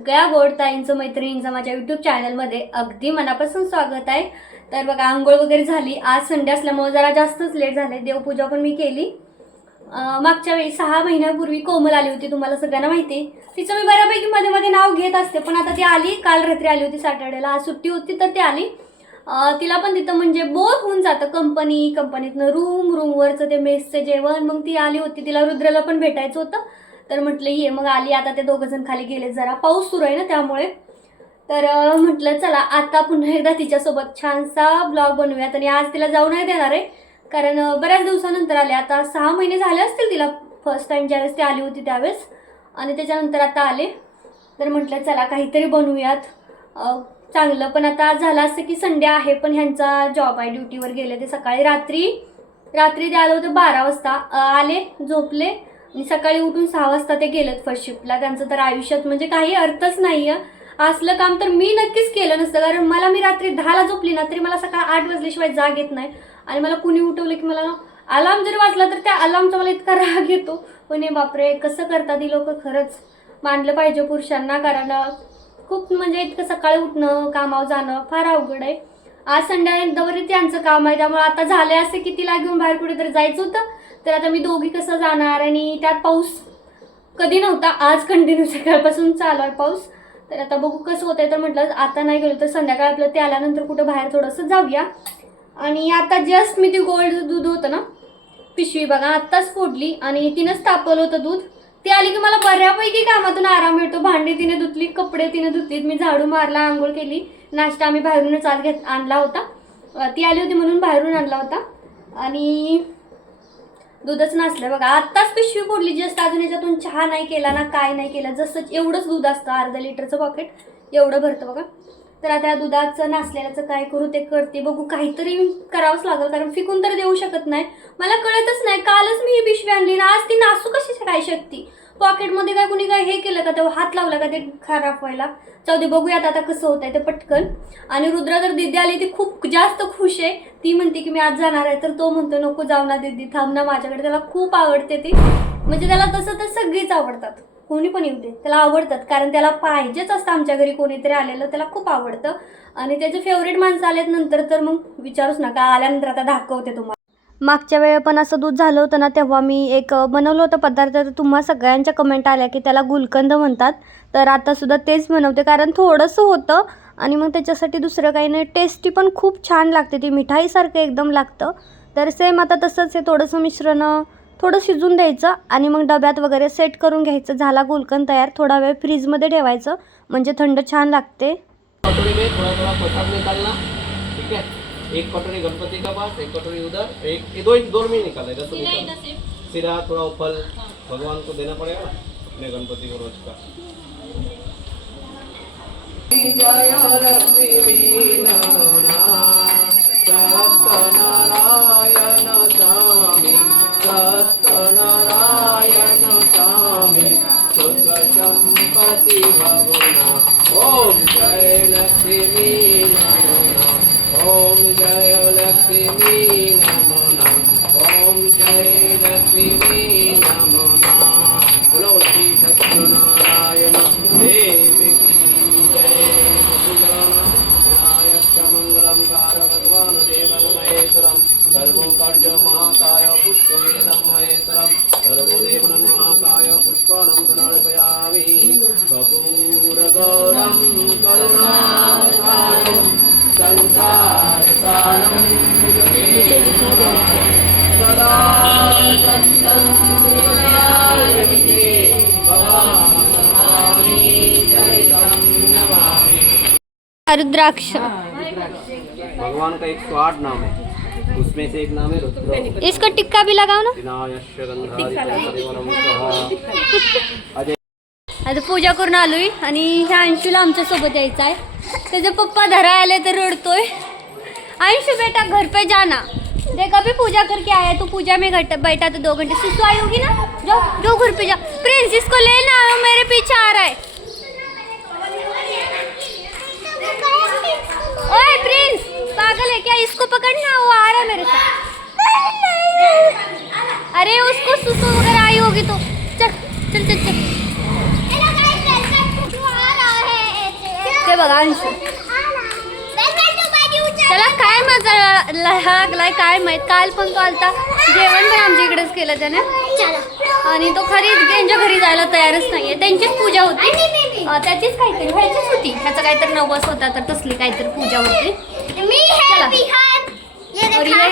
सगळ्या गोड ताईंचं मैत्रिणींचं माझ्या यूट्यूब चॅनलमध्ये अगदी मनापासून स्वागत आहे. तर बघा आंघोळ वगैरे झाली. आज संडे असल्यामुळे जरा जास्तच लेट झाले देवपूजा पण मी केली. मागच्या वेळी सहा महिन्यापूर्वी कोमल आली होती तुम्हाला सगळ्यांना माहिती तिचं मी बऱ्यापैकी मध्ये मध्ये नाव घेत असते पण आता ती आली. काल रात्री आली होती सॅटर्डेला आज सुट्टी होती तर ती आली. तिला पण तिथं म्हणजे बोर होऊन जातं कंपनी कंपनीतनं रूम रूमवरचं ते मेसचं जेवण. मग ती आली होती. तिला रुद्रला पण भेटायचं होतं. तर म्हटलं ये मग आली आता ते दोघं जण खाली गेले जरा पाऊस सुरू आहे ना त्यामुळे. तर म्हटलं चला आता पुन्हा एकदा तिच्यासोबत छानसा ब्लॉग बनवूयात आणि आज तिला जाऊ नाही देणार आहे कारण बऱ्याच दिवसानंतर आले. आता सहा महिने झाले असतील तिला फर्स्ट टाईम ज्यावेळेस ती आली होती त्यावेळेस आणि त्याच्यानंतर आता आले. तर म्हटलं चला काहीतरी बनवूयात. चांगलं पण आता झालं असं की संडे आहे पण ह्यांचा जॉब आहे ड्युटीवर गेले ते सकाळी रात्री. रात्री ते आलं होतं बारा वाजता. आले झोपले. आणि सकाळी उठून सहा वाजता ते गेलेत फर्स्ट शिफ्टला त्यांचं तर आयुष्यात म्हणजे काही अर्थच नाही आहे असलं काम तर मी नक्कीच केलं नसतं कारण मला मी रात्री दहाला झोपली ना तरी मला सकाळ आठ वाजल्याशिवाय जाग येत नाही. आणि मला कुणी उठवलं की मला अलार्म जरी वाजला तर त्या अलार्मचा मला इतका राग येतो. पण हे बापरे कसं करतात ही लोक? खरंच मानलं पाहिजे पुरुषांना कारण खूप म्हणजे इतकं सकाळी उठणं कामावर जाणं फार अवघड आहे. आज संडे आहे दवरीत यांचं काम आहे त्यामुळे आता झालं असे की तिला घेऊन बाहेर कुठेतरी जायचं होतं? तर आता मी दोघी कसं जाणार आणि त्यात पाऊस कधी नव्हता आज कंटिन्यू सकाळपासून चालू आहे पाऊस. तर आता बघू कसं आहे तर म्हटलं आता नाही गेलो तर संध्याकाळ आपलं ते आल्यानंतर कुठं बाहेर थोडंसं जाऊया. आणि आता जस्ट मी ती गोल्ड दूध होतं ना पिशवी बघा आत्ताच फोडली आणि तिनंच तापवलं होतं दूध. ती आली की मला बऱ्यापैकी कामातून आराम मिळतो. भांडी तिने धुतली कपडे तिने धुतलीत मी झाडू मारला आंघोळ केली नाश्ता आम्ही बाहेरूनच आज घेत आणला होता. ती आली होती म्हणून बाहेरून आणला होता. आणि दूधच नसलं बघा. आत्ताच पिशवी फोडली जस्ट अजून याच्यातून चहा नाही केला ना काय नाही केलं जसं एवढंच दूध असतं अर्धा लिटरचं पॉकेट एवढं भरतं बघा. तर आता या दुधाचं नासलेल्याचं काय करू ते करते. बघू काहीतरी करावंच लागेल कारण फिकून तर देऊ शकत नाही. मला कळतच नाही कालच मी ही पिशवी आणली ना आज ती नासू कशी काय शकते? पॉकेटमध्ये काय कुणी काय हे केलं का तेव्हा हात लावला का ते खराब व्हायला? जाऊ दे बघूयात आता कसं होत आहे ते पटकन. आणि रुद्रा तर दिदी आली ती खूप जास्त खुश आहे. ती म्हणते की मी आज जाणार आहे. तर तो म्हणतो नको जाऊ ना दिदी थांब ना माझ्याकडे. त्याला खूप आवडते ती. म्हणजे त्याला तसं तर सगळीच आवडतात. कोणी पण येऊ दे. त्याला आवडतात. कारण त्याला पाहिजेच असतं आमच्या घरी कोणीतरी आलेलं. त्याला खूप आवडतं. आणि त्याचे फेवरेट माणसं आलेत नंतर तर मग विचारूच नका. आल्यानंतर आता दाखवते तुम्हाला. मागच्या वेळे पण असं दूध झालं होतं ना तेव्हा मी एक बनवलं होतं पदार्थ. तर तुम्हा सगळ्यांच्या कमेंट आल्या की त्याला गुलकंद म्हणतात. तर आतासुद्धा तेच बनवते कारण थोडंसं होतं आणि मग त्याच्यासाठी दुसरं काही नाही. टेस्टी पण खूप छान लागते ती. मिठाईसारखं एकदम लागतं. तर सेम आता तसंच हे थोडंसं मिश्रण थोडं शिजून द्यायचं आणि मग डब्यात वगैरे सेट करून घ्यायचं. झाला गुलकंद तयार. थोडा वेळ फ्रीजमध्ये ठेवायचं. म्हणजे थंड छान लागते. थोड़ा थोड़ा निकालना ठीक आहे. एक कटोरी गणपति का पास एक कटोरी उधर एक ये दो दो में निकाले दस निकाल सिरा थोड़ा फल भगवान को देना पड़ेगा ना अपने गणपति को रोज का। सत्यनारायण स्वामी सत्यनारायण स्वामी सुख संपत्ति भवना। ओम जय लक्ष्मी नमो ॐ जय लक्ष्मी नमो। ॐ जय लक्ष्मी नमो। बोलो श्री सत्यनारायण देवी की जय। विनायकमङ्गलं कारभगवान् देवमहेश्वरं सर्वकार्य महाकाय पुष्पवेदं महेश्वरं सर्वदेवनं महाकाय पुष्पाणं समर्पयामि। कपूरगौरं करुणावतारं संसारसारं सदा सन्तं हृदयारविन्दे भवानि चरितं नमामि रुद्राक्ष भगवान का एक सौ आठ नाम है उसमें से एक नाम है रुद्र। इसको टिक्का भी लगाओ ना। आता पूजा करून आलोय आणि ह्या अंशूला आमच्यासोबत यायचं आहे. त्याचे पप्पा धरा आले तर रडतोय अंशु बेटा, घर पे जाना। देख, अभी पूजा करके आया तो पूजा में घट, बैठा तो दो घंटे। सुसु आई होगी ना? जाओ जाओ घर पे जा। प्रिंस इसको लेना आओ मेरे पीछे आ रहा है। ओए प्रिंस पागल है क्या? इसको पकड़ना वो आ रहा है मेरे साथ। अरे, उसको सुसु वगैरह आई होगी तो। चल चल चल चल। बघा अंशू. त्याला काय मजा लागलाय काय माहीत? काल पण तो आलता. जेवण पण आमच्या इकडेच केलं त्याने. आणि तो खरी त्यांच्या घरी जायला तयारच नाहीये. त्यांचीच पूजा होती. त्याचीच काहीतरी व्हायचीच होती. ह्याचा काहीतरी नवस होता तर तसली काहीतरी पूजा होती.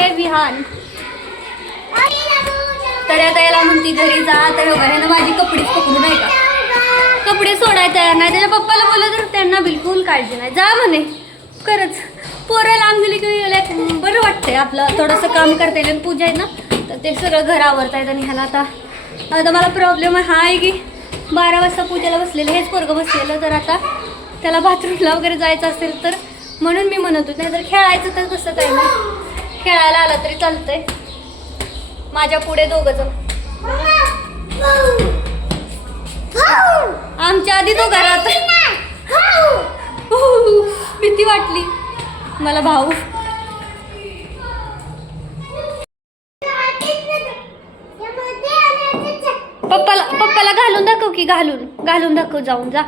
हे विहान तर आता याला म्हणती घरी जा तर ह्यानं माझी कपडेच पकडू नाही का? कपडे सोडायला तयार नाही. त्याच्या पप्पाला बोललं तर त्यांना बिलकुल काळजी नाही. जा म्हणे. खरंच. पोरं लांब गेली की like बरं वाटतंय आपलं. थोडंसं काम करता येईल आणि पूजा आहे ना तर ते सगळं घर आवरता येतं आणि ह्याला आता आता मला प्रॉब्लेम हा आहे की बारा वाजता पूजेला बसलेलं हेच पोरगं बसलेलं. तर आता त्याला बाथरूमला वगैरे जायचं असेल तर म्हणून मी म्हणत होते. नाहीतर खेळायचं तर कसं काय ना खेळायला आला तरी चालतंय. माझ्या पुढे दोघं जण. आमच्या आधी तो घरात. भीती वाटली. मला भाऊ. पप्पाला पप्पाला घालून दाखव की घालून घालून दाखव जाऊन जा.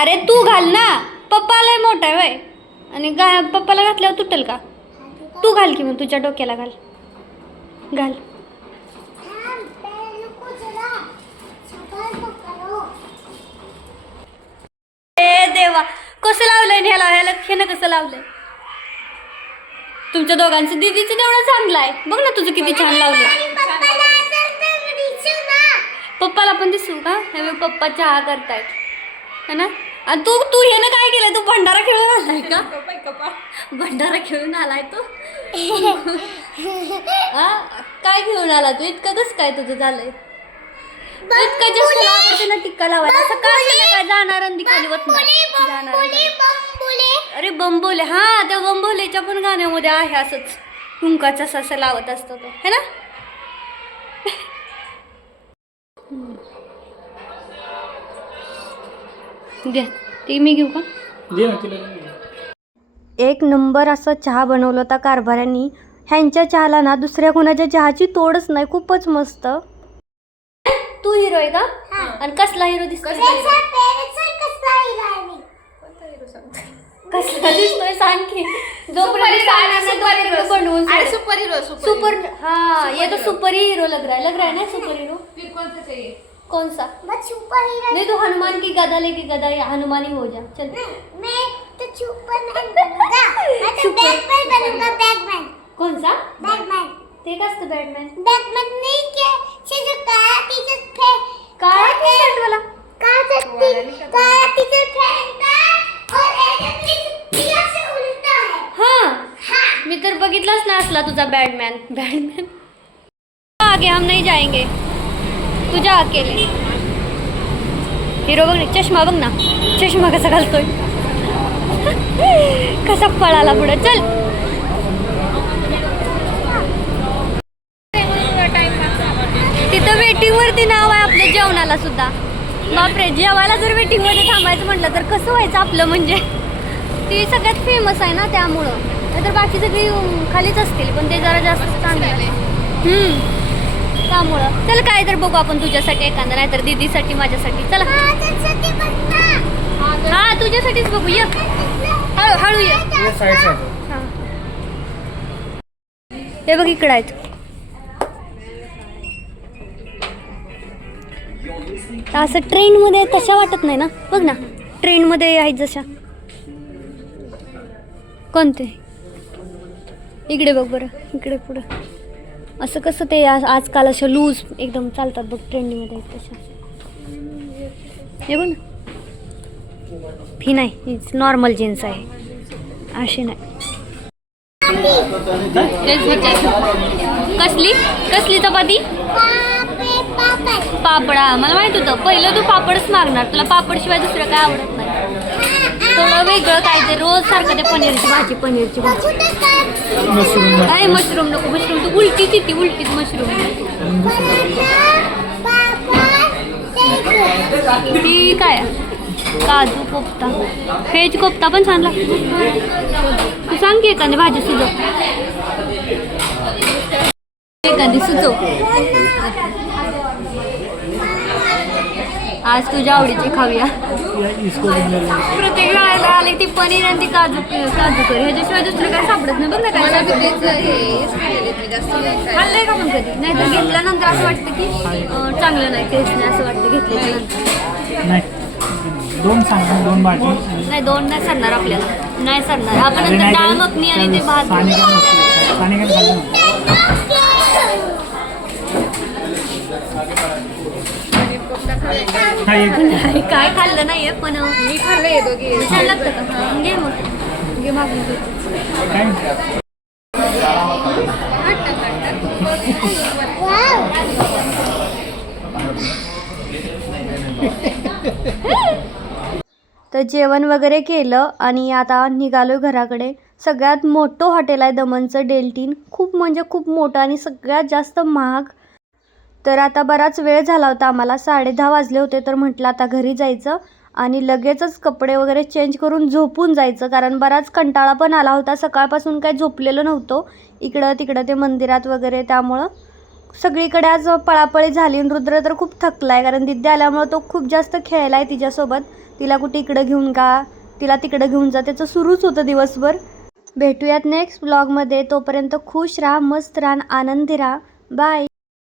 अरे तू घाल ना. पप्पा लय मोठा आहे वय आणि गा पप्पाला घातल्यावर तुटेल का? तू घाल की मग तुझ्या डोक्याला घाल. घाल ए देवा कसं लावलंय ह्याला ह्याला ह्यानं कसं लावलंय? तुमच्या दोघांचं दीदीचं तेवढं चांगलं आहे बघ ना तुझं किती छान लावलं पप्पाला पण दिसू का? हे पप्पा चहा करतायत. है ना? आणि तू तू ह्यानं काय केलंय? तू भंडारा खेळून आलाय का? भंडारा खेळून आलाय तू? हा? काय घेऊन आला तू? इतकं कसं काय तुझं झालंय? इतकं जास्त आवडते ना टिक्का लावायला. सकाळ काय जाणार आणि खाली वत जाणार आणि अरे बंबोले! हा त्या बंबोलेच्या पण गाण्यामध्ये आहे असंच. कुंकाचा असं लावत असतो तो. है ना? ते मी घेऊ का? एक नंबर असा चहा बनवला होता कारभाऱ्यांनी. ह्यांच्या चहाला ना दुसऱ्या कोणाच्या चहाची तोडच नाही. खूपच मस्त. तू हिरो आहे का? आणि कसला हिरो दिसतोय? कसला दिसतोय सांग की. जोपर्यंत सांगणार नाही तोपर्यंत बनवून सोड. सुपर हिरो सुपर हाँ ये तो सुपर ही हीरो लग रहा है लग रहा है ना सुपर हीरो फिर कौन सा चाहिए कौन सा नहीं तो हनुमान की गदा लेके गदा या हनुमान ही हो जा चल। कौन सा ते का? असतं बॅटमॅन काय टी-शर्ट वाला हाँ. मी तर बघितलाच ना असला तुझा बॅटमॅन बॅटमॅन आगे हम नहीं जाएंगे. तू जा अकेले. हिरो बघ ना चष्मा बघ ना. चष्मा कसा घालतोय? कसा पळाला पुढे? चल तिथं वेटिंग वरती नाव आहे आपल्या जेवणाला सुद्धा. बापरे जेवायला जर वेटिंगमध्ये थांबायचं म्हटलं तर कसं व्हायचं आपलं म्हणजे? ती सगळ्यात फेमस आहे ना त्यामुळं. नाहीतर बाकी सगळी खालीच असतील पण ते जरा जास्त चांगले त्यामुळं. चल काय तर बघू आपण तुझ्यासाठी एखादं नाहीतर दीदीसाठी माझ्यासाठी. चला. हा तुझ्यासाठीच बघू ये. हळू हळू ये. हा. हे बघ इकडं आहेत. असं ट्रेनमध्ये तशा वाटत नाही ना? बघ ना ट्रेनमध्ये आहेत जशा. कोणते? इकडे बघ बरं इकडे पुढं. असं कसं ते आजकाल अशा लूज एकदम चालतात बघ ट्रेंडिंगमध्ये आहेत तशा. हे बघ ना. ही नाही हीच नॉर्मल जीन्स आहे. अशी नाही. कसली? कसली चपाती? पापडा. मला माहीत होतं. पहिलं तू पापडच मागणार. तुला पापड शिवाय दुसरं काय आवडत नाही. थोडं वेगळं काय ते रोज सारखं ते पनीरची भाजी पनीरची भाजी. काय मशरूम नको मशरूम. तू उलटीच येते उलटीच मशरूम. ती काय? काजू कोफ्ता. व्हेज कोफ्ता पण छान लागतो. तू सांग की एखादी भाजी सुचव. एखादी सुचव. आज तुझ्या आवडीची खाऊया. प्रत्येक वेळेला आले ती पनीर आणि ती काजू काजू करी. ह्याच्याशिवाय दुसरं काय सापडत नाही. बघ ना काय खाल्लंय का पण कधी? नाही तर घेतल्यानंतर असं वाटतं की अं, चांगलं नाही. टेस्ट नाही असं वाटतं घेतल्याच्या नंतर नाही. दोन सांगा दोन भाजी. नाही दोन नाही सरणार आपल्याला. नाही सरणार आपण नंतर डाळ मखनी आणि ते भात सानिका नसते. सानिकाने खाल्लं नव्हतं. हा एक नाही, काय खाल्लं नाहीये पण मी छान लागतं का? हा, घे मग. घे मागून घे. काय? तर जेवण वगैरे केलं आणि आता निघालो घराकडे. सगळ्यात मोठं हॉटेल आहे दमनचं डेल्टीन. खूप म्हणजे खूप मोठं आणि सगळ्यात जास्त महाग तर आता बराच वेळ झाला होता आम्हाला साडे दहा वाजले होते तर म्हटलं आता घरी जायचं आणि लगेचच कपडे वगैरे चेंज करून झोपून जायचं कारण बराच कंटाळा पण आला होता. सकाळपासून काही झोपलेलो नव्हतो इकडं तिकडं ते मंदिरात वगैरे त्यामुळं सगळीकडे आज पळापळी झाली आणि रुद्र तर खूप थकला आहे कारण दिद्या आल्यामुळं तो खूप जास्त खेळला आहे तिच्यासोबत. तिला कुठे इकडं घेऊन का? तिला तिकडं घेऊन जा त्याचं सुरूच होतं दिवसभर. भेटूयात नेक्स्ट ब्लॉगमध्ये तोपर्यंत खुश राहा मस्त राहा आनंदी राहा. बाय